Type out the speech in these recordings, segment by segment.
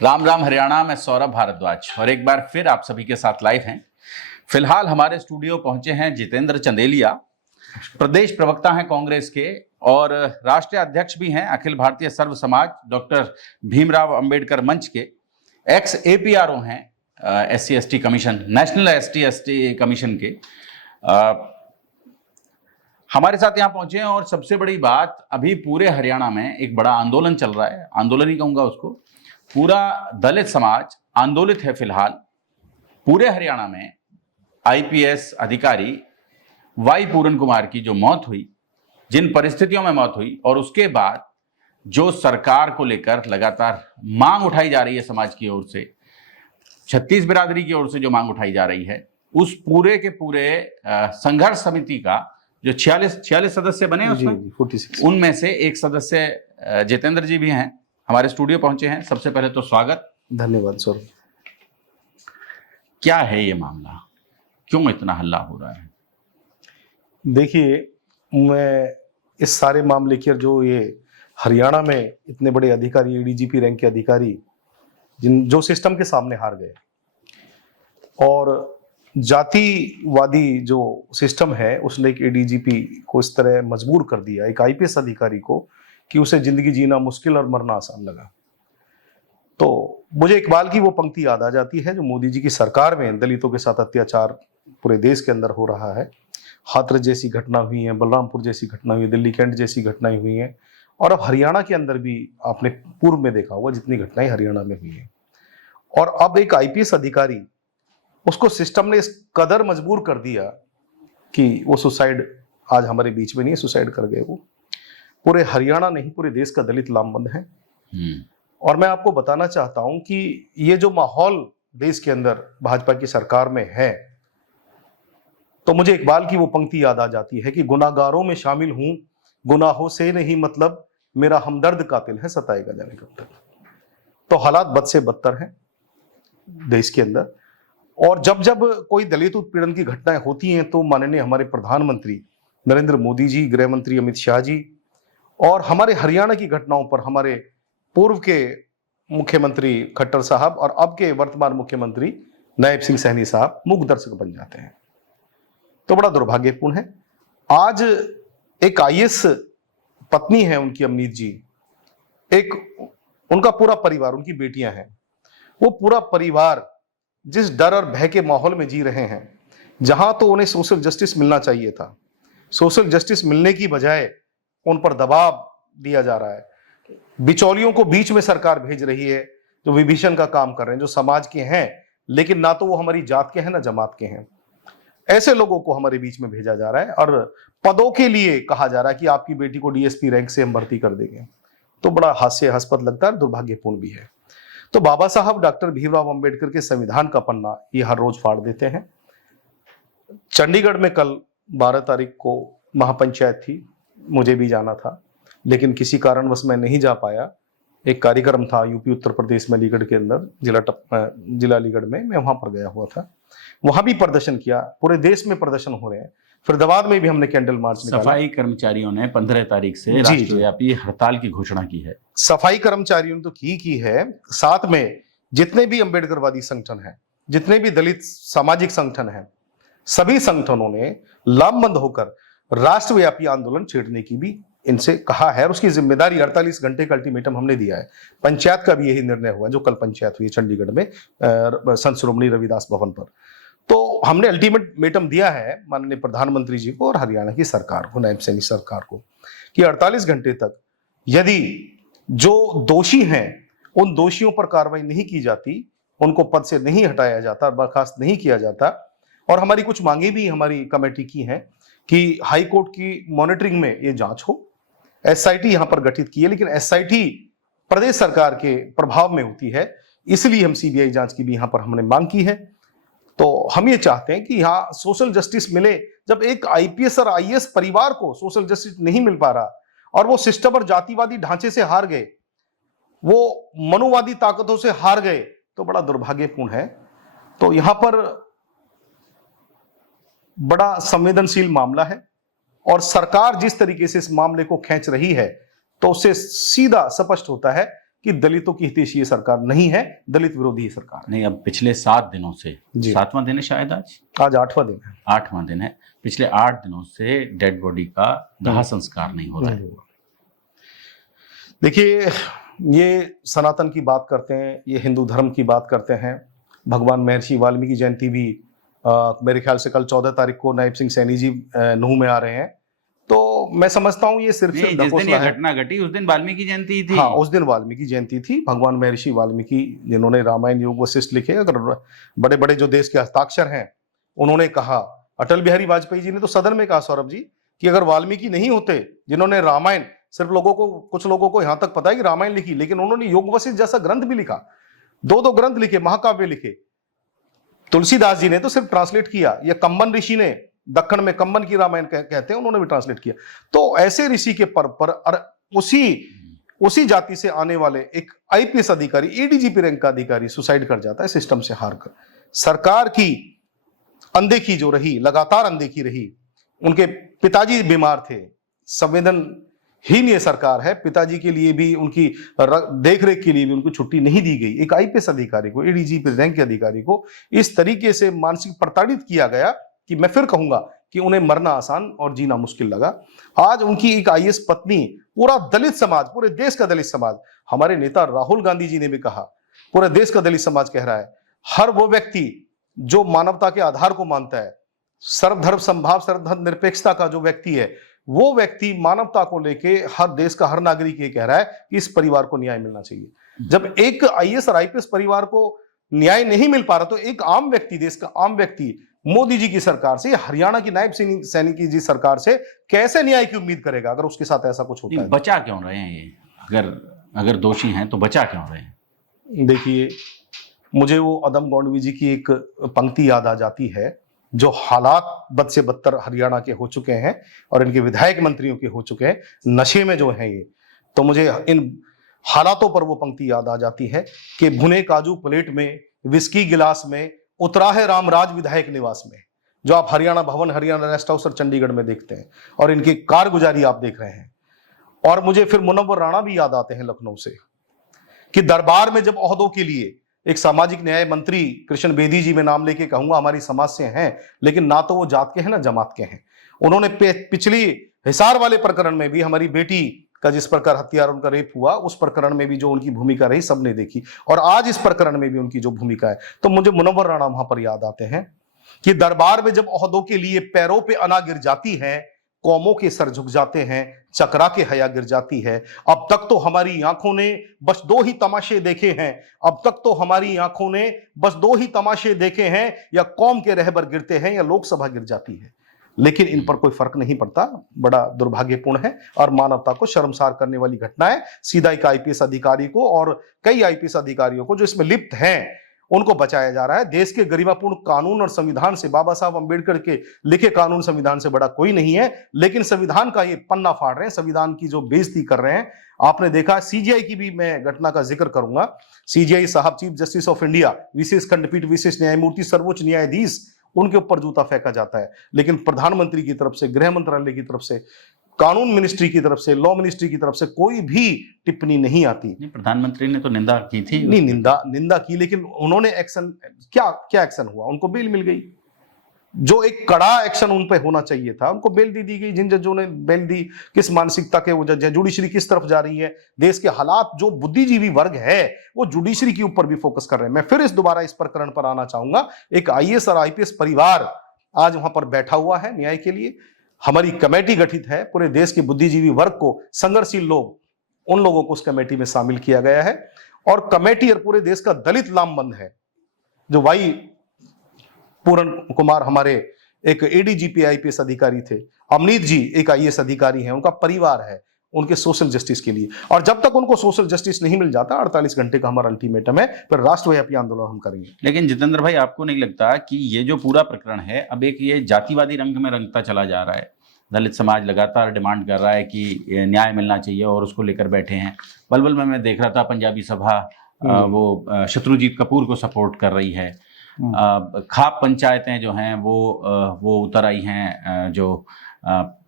राम राम हरियाणा में सौरभ भारद्वाज और एक बार फिर आप सभी के साथ लाइव हैं। फिलहाल हमारे स्टूडियो पहुंचे हैं जितेंद्र चंदेलिया, प्रदेश प्रवक्ता हैं कांग्रेस के और राष्ट्रीय अध्यक्ष भी हैं अखिल भारतीय सर्व समाज डॉक्टर भीमराव अंबेडकर मंच के, एक्स APRO हैं SC/ST commission, national ST/ST commission के। हमारे साथ यहाँ पहुंचे हैं और सबसे बड़ी बात, अभी पूरे हरियाणा में एक बड़ा आंदोलन चल रहा है, आंदोलन ही कहूंगा उसको, पूरा दलित समाज आंदोलित है। फिलहाल पूरे हरियाणा में IPS अधिकारी वाई पूरन कुमार की जो मौत हुई, जिन परिस्थितियों में मौत हुई, और उसके बाद जो सरकार को लेकर लगातार मांग उठाई जा रही है समाज की ओर से, छत्तीस बिरादरी की ओर से जो मांग उठाई जा रही है, उस पूरे के पूरे संघर्ष समिति का जो 46 सदस्य बने हैं उसमें 46, उनमें से एक सदस्य जितेंद्र जी भी हैं, हमारे स्टूडियो पहुंचे हैं। सबसे पहले तो स्वागत। धन्यवाद सर। क्या है ये मामला, क्यों इतना हल्ला हो रहा है? देखिए, मैं इस सारे मामले की, जो ये हरियाणा में इतने बड़े अधिकारी, ADGP रैंक के अधिकारी जो सिस्टम के सामने हार गए, और जातिवादी जो सिस्टम है उसने एक ADGP को इस तरह मजबूर कर दिया, एक IPS अधिकारी को, कि उसे जिंदगी जीना मुश्किल और मरना आसान लगा। तो मुझे इकबाल की वो पंक्ति याद आ जाती है जो मोदी जी की सरकार में दलितों के साथ अत्याचार पूरे देश के अंदर हो रहा है। हाथरस जैसी घटना हुई है, बलरामपुर जैसी घटना हुई है, दिल्ली कैंट जैसी घटनाएं हुई हैं, और अब हरियाणा के अंदर भी आपने पूर्व में देखा होगा जितनी घटनाएं हरियाणा में हुई हैं। और अब एक IPS अधिकारी, उसको सिस्टम ने इस कदर मजबूर कर दिया कि वो सुसाइड, आज हमारे बीच में नहीं है, सुसाइड कर गए। वो पूरे हरियाणा नहीं, पूरे देश का दलित लामबंद है। और मैं आपको बताना चाहता हूं कि ये जो माहौल देश के अंदर भाजपा की सरकार में है, तो मुझे इकबाल की वो पंक्ति याद आ जाती है कि गुनाहगारों में शामिल हूं, गुनाहों से नहीं मतलब, मेरा हमदर्द कातिल है, सताएगा जाने कब तक। तो हालात बद से बदतर हैं देश के अंदर। और जब जब कोई दलित उत्पीड़न की घटनाएं होती हैं तो माननीय हमारे प्रधानमंत्री नरेंद्र मोदी जी, गृह मंत्री अमित शाह जी, और हमारे हरियाणा की घटनाओं पर हमारे पूर्व के मुख्यमंत्री खट्टर साहब और अब के वर्तमान मुख्यमंत्री नायब सिंह सैनी साहब मूक दर्शक बन जाते हैं। तो बड़ा दुर्भाग्यपूर्ण है। आज एक IAS पत्नी है उनकी, अमनीत जी, एक उनका पूरा परिवार, उनकी बेटियां हैं, वो पूरा परिवार जिस डर और भय के माहौल में जी रहे हैं, जहां तो उन्हें सोशल जस्टिस मिलना चाहिए था, सोशल जस्टिस मिलने की बजाय उन पर दबाव दिया जा रहा है। बिचौलियों को बीच में सरकार भेज रही है जो विभीषण का काम कर रहे हैं, जो समाज के हैं लेकिन ना तो वो हमारी जात के हैं ना जमात के हैं। ऐसे लोगों को हमारे बीच में भेजा जा रहा है और पदों के लिए कहा जा रहा है कि आपकी बेटी को DSP रैंक से हम भर्ती कर देंगे। तो बड़ा हास्यास्पद लगता है, दुर्भाग्यपूर्ण भी है। तो बाबा साहब डॉक्टर भीमराव अंबेडकर के संविधान का पन्ना ये हर रोज फाड़ देते हैं। चंडीगढ़ में कल 12 तारीख को महापंचायत थी, मुझे भी जाना था, लेकिन किसी कारणवश मैं नहीं जा पाया। एक कार्यक्रम था UP उत्तर प्रदेश में, अलीगढ़ के अंदर, जिला अलीगढ़ में, मैं वहां पर गया हुआ था। वहां भी प्रदर्शन किया, पूरे देश में प्रदर्शन हो रहे हैं। फरीदाबाद में भी हमने कैंडल मार्च निकाला। सफाई कर्मचारियों ने 15 तारीख से राष्ट्रव्यापी हड़ताल की घोषणा की है। सफाई कर्मचारियों ने तो की है, साथ में जितने भी अम्बेडकरवादी संगठन हैं, जितने भी दलित सामाजिक संगठन हैं, सभी संगठनों ने लामबंद होकर राष्ट्रव्यापी आंदोलन छेड़ने की भी इनसे कहा है, और उसकी जिम्मेदारी 48 घंटे का अल्टीमेटम हमने दिया है। पंचायत का भी यही निर्णय हुआ जो कल पंचायत हुई चंडीगढ़ में संत शिरोमणि रविदास भवन पर। तो हमने अल्टीमेटम दिया है माननीय प्रधानमंत्री जी को और हरियाणा की सरकार को, नायब सैनी सरकार को, कि 48 घंटे तक यदि जो दोषी हैं उन दोषियों पर कार्रवाई नहीं की जाती, उनको पद से नहीं हटाया जाता, बर्खास्त नहीं किया जाता। और हमारी कुछ मांगे भी हमारी कमेटी की हैं कि हाई कोर्ट की मॉनिटरिंग में ये जांच हो। SIT यहां पर गठित की है, लेकिन SIT प्रदेश सरकार के प्रभाव में होती है, इसलिए हम CBI जांच की भी यहां पर हमने मांग की है। तो हम ये चाहते हैं कि यहाँ सोशल जस्टिस मिले। जब एक IPS और IAS परिवार को सोशल जस्टिस नहीं मिल पा रहा और वो सिस्टम और जातिवादी ढांचे से हार गए, वो मनुवादी ताकतों से हार गए, तो बड़ा दुर्भाग्यपूर्ण है। तो यहां पर बड़ा संवेदनशील मामला है और सरकार जिस तरीके से इस मामले को खींच रही है, तो उससे सीधा स्पष्ट होता है कि दलितों की हितैषी ये सरकार नहीं है, दलित विरोधी ये सरकार है। नहीं, अब पिछले 7 दिनों से, जी। 7वां दिन है शायद, आज 8वां दिन है। 8वां दिन है, पिछले 8 दिनों से डेड बॉडी का दाह संस्कार नहीं हो रहा है। देखिए, ये सनातन की बात करते हैं, ये हिंदू धर्म की बात करते हैं। भगवान महर्षि वाल्मीकि जयंती भी मेरे ख्याल से कल 14 तारीख को नायब सिंह सैनी जी नूह में आ रहे हैं। तो मैं समझता हूँ ये सिर्फ जिस दिन ढकोसला ये है। घटना घटी उस दिन वाल्मीकि जयंती थी। हाँ, उस दिन वाल्मीकि जयंती थी। भगवान महर्षि वाल्मीकि जिन्होंने रामायण योग वशिष्ठ लिखे, अगर बड़े बड़े जो देश के हस्ताक्षर हैं, उन्होंने कहा, अटल बिहारी वाजपेयी जी ने तो सदन में कहा सौरभ जी, कि अगर वाल्मीकि नहीं होते जिन्होंने रामायण, सिर्फ कुछ लोगों को यहां तक पता है कि रामायण लिखी, लेकिन उन्होंने योग वशिष्ठ जैसा ग्रंथ भी लिखा, दो ग्रंथ लिखे, महाकाव्य लिखे। तुलसीदास जी ने तो सिर्फ ट्रांसलेट किया, या कंबन ऋषि ने, दक्कन में कंबन की रामायण कहते हैं, उन्होंने भी ट्रांसलेट किया। तो ऐसे ऋषि के पर उसी जाति से आने वाले एक आईपीएस अधिकारी, एडीजीपी रैंक का अधिकारी सुसाइड कर जाता है सिस्टम से हार कर। सरकार की अनदेखी जो रही, लगातार अनदेखी रही। उनके पिताजी बीमार थे, संवेदनहीन ये सरकार है, पिताजी के लिए भी, उनकी देखरेख के लिए भी उनको छुट्टी नहीं दी गई। एक आईपीएस अधिकारी को, एडीजीपी रैंक के अधिकारी को इस तरीके से मानसिक प्रताड़ित किया गया कि मैं फिर कहूंगा कि उन्हें मरना आसान और जीना मुश्किल लगा। आज उनकी एक आईएएस पत्नी, पूरा दलित समाज, पूरे देश का दलित समाज, हमारे नेता राहुल गांधी जी ने भी कहा, पूरे देश का दलित समाज कह रहा है, हर वो व्यक्ति जो मानवता के आधार को मानता है, सर्वधर्म समभाव, सर्वधर्म निरपेक्षता का जो व्यक्ति है, वो व्यक्ति मानवता को लेके हर देश का हर नागरिक ये कह रहा है कि इस परिवार को न्याय मिलना चाहिए। जब एक आईएएस और आईपीएस परिवार को न्याय नहीं मिल पा रहा, तो एक आम व्यक्ति, देश का आम व्यक्ति, मोदी जी की सरकार से, हरियाणा की नायब सिंह सैनी जी सरकार से कैसे न्याय की उम्मीद करेगा अगर उसके साथ ऐसा कुछ होता है? बचा क्यों रहे हैं ये? अगर दोषी हैं तो बचा क्यों रहे हैं? देखिए, मुझे वो अदम गौंडवी जी की एक पंक्ति याद आ जाती है, जो हालात बद से बदतर हरियाणा के हो चुके हैं और इनके विधायक मंत्रियों के हो चुके हैं, नशे में जो है ये, तो मुझे इन हालातों पर वो पंक्ति याद आ जाती है कि भुने काजू प्लेट में, विस्की गिलास में, उतरा है रामराज विधायक निवास में, जो आप हरियाणा भवन, हरियाणा रेस्ट हाउस और चंडीगढ़ में देखते हैं, और इनकी कारगुजारी आप देख रहे हैं। और मुझे फिर मुनव्वर राणा भी याद आते हैं लखनऊ से, कि दरबार में जब ओहदों के लिए एक सामाजिक न्याय मंत्री कृष्ण बेदी जी, में नाम लेके कहूंगा, हमारी समाज से हैं, लेकिन ना तो वो जात के हैं ना जमात के हैं। उन्होंने पिछली हिसार वाले प्रकरण में भी, हमारी बेटी का जिस प्रकार हत्यार उनका रेप हुआ, उस प्रकरण में भी जो उनकी भूमिका रही सबने देखी, और आज इस प्रकरण में भी उनकी जो भूमिका है, तो मुझे मुनव्वर राणा वहां पर याद आते हैं कि दरबार में जब ओहदों के लिए पैरों पे अना गिर जाती है, कौमों के सर झुक जाते हैं, चकरा के हया गिर जाती है। अब तक तो हमारी आंखों ने बस 2 ही तमाशे देखे हैं, अब तक तो हमारी आंखों ने बस 2 ही तमाशे देखे हैं, या कौम के रहबर गिरते हैं या लोकसभा गिर जाती है, लेकिन इन पर कोई फर्क नहीं पड़ता। बड़ा दुर्भाग्यपूर्ण है और मानवता को शर्मसार करने वाली घटना है। सीधा एक आईपीएस अधिकारी को और कई आईपीएस अधिकारियों को जो इसमें लिप्त हैं, उनको बचाया जा रहा है। देश के गरिमापूर्ण कानून और संविधान से, बाबा साहब अंबेडकर के लिखे कानून संविधान से बड़ा कोई नहीं है, लेकिन संविधान का ये पन्ना फाड़ रहे हैं, संविधान की जो बेइज्जती कर रहे हैं। आपने देखा, सीजीआई की भी मैं घटना का जिक्र करूंगा। सीजीआई साहब, चीफ जस्टिस ऑफ इंडिया, विशेष खंडपीठ विशेष न्यायमूर्ति, सर्वोच्च न्यायाधीश, उनके ऊपर जूता फेंका जाता है, लेकिन प्रधानमंत्री की तरफ से, गृह मंत्रालय की तरफ से, कानून मिनिस्ट्री की तरफ से, लॉ मिनिस्ट्री की तरफ से कोई भी टिप्पणी नहीं आती। नहीं, प्रधानमंत्री ने तो निंदा की थी। नहीं, निंदा की, लेकिन उन्होंने एक्शन क्या एक्शन हुआ? उनको बेल मिल गई। जो एक कड़ा एक्शन उन पे होना चाहिए था, उनको बेल दी गई। जिन जजों ने बेल दी, किस मानसिकता के वो जज है? जुडिशरी किस तरफ जा रही है? देश के हालात, जो बुद्धिजीवी वर्ग है वो जुडिशरी के ऊपर भी फोकस कर रहे हैं। मैं फिर दोबारा इस प्रकरण पर आना चाहूंगा। एक आईएएस और आईपीएस परिवार आज वहां पर बैठा हुआ है न्याय के लिए। हमारी कमेटी गठित है, पूरे देश के बुद्धिजीवी वर्ग को, संघर्षशील लोग, उन लोगों को उस कमेटी में शामिल किया गया है। और कमेटी और पूरे देश का दलित लामबंद है। जो वाई पूरन कुमार हमारे एक एडीजीपी आईपीएस अधिकारी थे, अमनीत जी एक आईएएस अधिकारी हैं, उनका परिवार है उनके सोशल जस्टिस के लिए। और जब तक उनको सोशल जस्टिस नहीं मिल जाता, 48 घंटे का हमारा अल्टीमेटम है, फिर राष्ट्रव्यापी आंदोलन हम करेंगे। लेकिन जितेंद्र भाई, आपको नहीं लगता कि ये जो पूरा प्रकरण है, अब एक ये जातिवादी रंग में रंगता चला जा रहा है? दलित समाज लगातार डिमांड कर रहा है कि न्याय मिलना चाहिए और उसको लेकर बैठे हैं। बलबल में मैं देख रहा था, पंजाबी सभा वो शत्रुजीत कपूर को सपोर्ट कर रही है। खाप पंचायतें जो हैं वो उतर आई हैं, जो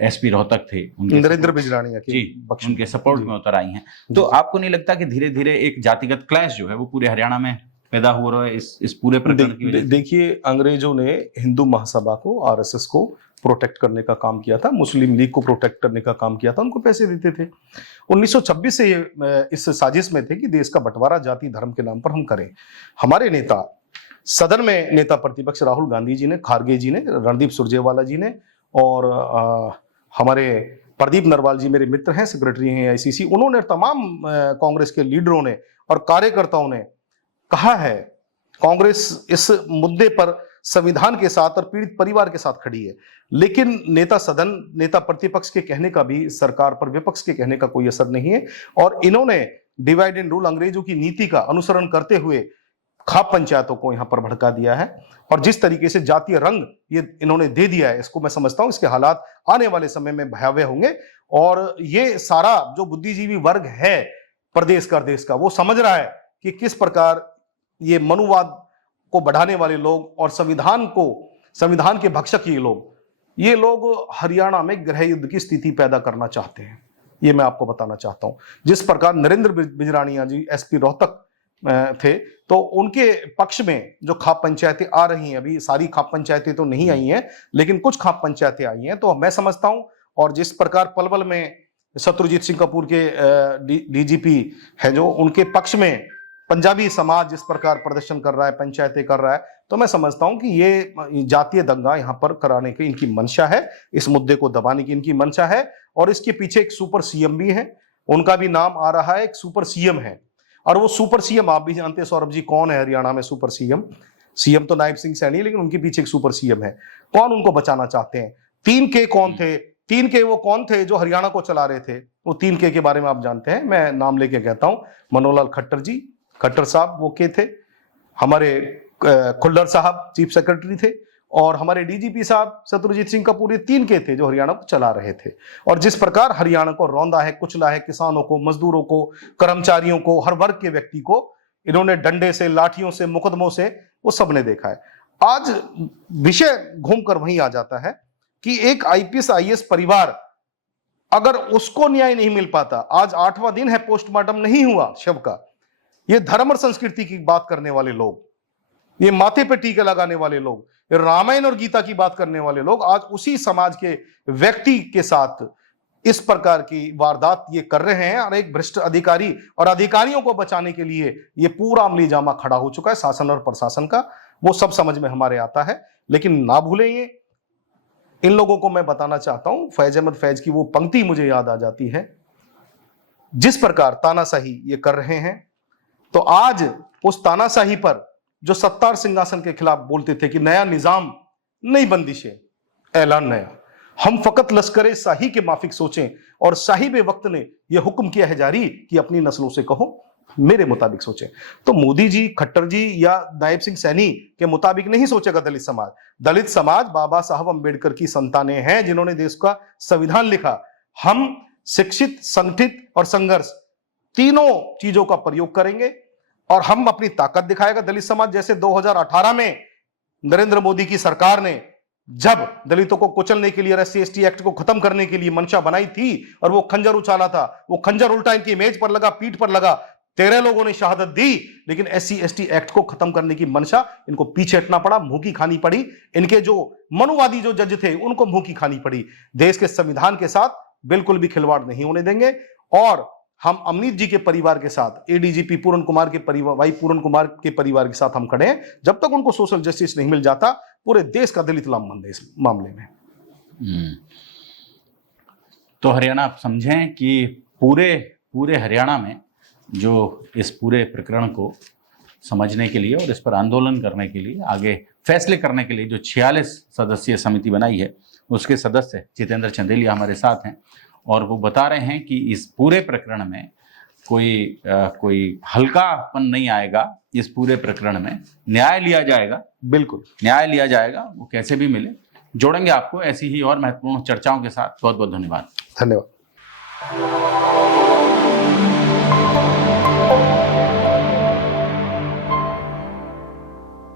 एसपी रोहतक थे, उनके नरेंद्र बिजराणिया जी पक्ष उनके सपोर्ट में उतर आई हैं। तो आपको नहीं लगता कि धीरे धीरे एक जातिगत क्लैश जो है वो पूरे हरियाणा में पैदा हो रहा है इस पूरे प्रकरण की वजह से? देखिए, अंग्रेजों ने हिंदू महासभा को, आरएसएस को प्रोटेक्ट करने का काम किया था, मुस्लिम लीग को प्रोटेक्ट करने का काम किया था, उनको पैसे देते थे। 1926 से ये इस साजिश में थे कि देश का बंटवारा जाति धर्म के नाम पर हम करें। हमारे नेता, सदन में नेता प्रतिपक्ष राहुल गांधी जी ने, खारगे जी ने, रणदीप सुरजेवाला जी ने और हमारे प्रदीप नरवाल जी मेरे मित्र हैं, सेक्रेटरी हैं आईसीसी, उन्होंने, तमाम कांग्रेस के लीडरों ने और कार्यकर्ताओं ने कहा है कांग्रेस इस मुद्दे पर संविधान के साथ और पीड़ित परिवार के साथ खड़ी है। लेकिन नेता सदन, नेता प्रतिपक्ष के कहने का भी सरकार पर विपक्ष के कहने का कोई असर नहीं है और इन्होंने डिवाइड एंड रूल, अंग्रेजों की नीति का अनुसरण करते हुए खाप पंचायतों को यहां पर भड़का दिया है और जिस तरीके से जातीय रंग ये इन्होंने दे दिया है, इसको मैं समझता हूं इसके हालात आने वाले समय में भयावह होंगे और ये सारा जो बुद्धिजीवी वर्ग है प्रदेश का, देश का, वो समझ रहा है कि किस प्रकार ये मनुवाद को बढ़ाने वाले लोग और संविधान के भक्षक ये लोग हरियाणा में गृह युद्ध की स्थिति पैदा करना चाहते हैं। ये मैं आपको बताना चाहता हूं। जिस प्रकार नरेंद्र बिजराणिया जी एसपी रोहतक थे, तो उनके पक्ष में जो खाप पंचायतें आ रही हैं, अभी सारी खाप पंचायतें तो नहीं आई हैं, लेकिन कुछ खाप पंचायतें आई हैं, तो मैं समझता हूं। और जिस प्रकार पलवल में शत्रुजीत सिंह कपूर के डीजीपी है, जो उनके पक्ष में पंजाबी समाज जिस प्रकार प्रदर्शन कर रहा है, पंचायतें कर रहा है, तो मैं समझता हूं कि ये जातीय दंगा यहां पर कराने की इनकी मंशा है, इस मुद्दे को दबाने की इनकी मंशा है और इसके पीछे एक सुपर सीएम भी है, उनका भी नाम आ रहा है, एक सुपर सीएम है। और वो सुपर सीएम आप भी जानते हैं सौरभ जी, कौन है हरियाणा में सुपर सीएम? सीएम तो नायब सिंह सैनी, लेकिन उनके पीछे एक सुपर सीएम है। कौन उनको बचाना चाहते हैं? 3K कौन थे? 3K वो कौन थे जो हरियाणा को चला रहे थे? वो 3K के बारे में आप जानते हैं, मैं नाम लेके कहता हूं। मनोहर लाल खट्टर जी, खट्टर साहब वो के थे, हमारे खुल्लर साहब चीफ सेक्रेटरी थे और हमारे डीजीपी साहब शत्रुजीत सिंह कपूर, ये 3K थे जो हरियाणा को चला रहे थे। और जिस प्रकार हरियाणा को रौंदा है, कुचला है, किसानों को, मजदूरों को, कर्मचारियों को, हर वर्ग के व्यक्ति को इन्होंने डंडे से, लाठियों से, मुकदमों से, वो सबने देखा है। आज विषय घूमकर वहीं आ जाता है कि एक आईपीएस आईएएस परिवार, अगर उसको न्याय नहीं मिल पाता, आज 8वां दिन है, पोस्टमार्टम नहीं हुआ शव का, ये धर्म और संस्कृति की बात करने वाले लोग, ये माथे पे टीका लगाने वाले लोग, रामायण और गीता की बात करने वाले लोग आज उसी समाज के व्यक्ति के साथ इस प्रकार की वारदात ये कर रहे हैं। और एक भ्रष्ट अधिकारी और अधिकारियों को बचाने के लिए ये पूरा अमली जामा खड़ा हो चुका है शासन और प्रशासन का, वो सब समझ में हमारे आता है। लेकिन ना भूलें, ये इन लोगों को मैं बताना चाहता हूं, फैज अहमद फैज की वो पंक्ति मुझे याद आ जाती है, जिस प्रकार तानाशाही ये कर रहे हैं, तो आज उस तानाशाही पर जो सत्तार सिंहासन के खिलाफ बोलते थे कि नया निजाम, नई बंदिशें, ऐलान नया, हम फकत लश्करे शाही के माफिक सोचें और साहिब वक्त ने यह हुक्म किया है जारी कि अपनी नस्लों से कहो मेरे मुताबिक सोचें। तो मोदी जी, खट्टर जी या नायब सिंह सैनी के मुताबिक नहीं सोचेगा दलित समाज। दलित समाज बाबा साहब अंबेडकर की संतानें हैं जिन्होंने देश का संविधान लिखा। हम शिक्षित, संगठित और संघर्ष तीनों चीजों का प्रयोग करेंगे और हम अपनी ताकत दिखाएगा दलित समाज। जैसे 2018 में नरेंद्र मोदी की सरकार ने जब दलितों को कुचलने के लिए SC/ST एक्ट को खत्म करने के लिए मंशा बनाई थी और वो खंजर उछाला था, वो खंजर उल्टा इनकी इमेज पर लगा, पीठ पर लगा, 13 लोगों ने शहादत दी, लेकिन SC/ST एक्ट को खत्म करने की मंशा इनको पीछे हटना पड़ा, मुंह की खानी पड़ी। इनके जो मनुवादी जो जज थे उनको मुंह की खानी पड़ी। देश के संविधान के साथ बिल्कुल भी खिलवाड़ नहीं होने देंगे और हम अमनीत जी के परिवार के साथ, एडीजीपी पूरन कुमार के परिवार, भाई पूरन कुमार के परिवार के साथ हम खड़े हैं। जब तक उनको सोशल जस्टिस नहीं मिल जाता, पूरे देश का दलित लामबंद है इस मामले में। तो हरियाणा आप समझें कि पूरे हरियाणा में जो इस पूरे प्रकरण को समझने के लिए और इस पर आंदोलन करने के लिए, आगे फैसले करने के लिए जो 46 सदस्यीय समिति बनाई है, उसके सदस्य जितेंद्र चंदेलिया हमारे साथ हैं और वो बता रहे हैं कि इस पूरे प्रकरण में कोई हल्कापन नहीं आएगा। इस पूरे प्रकरण में न्याय लिया जाएगा, बिल्कुल न्याय लिया जाएगा, वो कैसे भी मिले। जोड़ेंगे आपको ऐसी ही और महत्वपूर्ण चर्चाओं के साथ। बहुत बहुत धन्यवाद। धन्यवाद।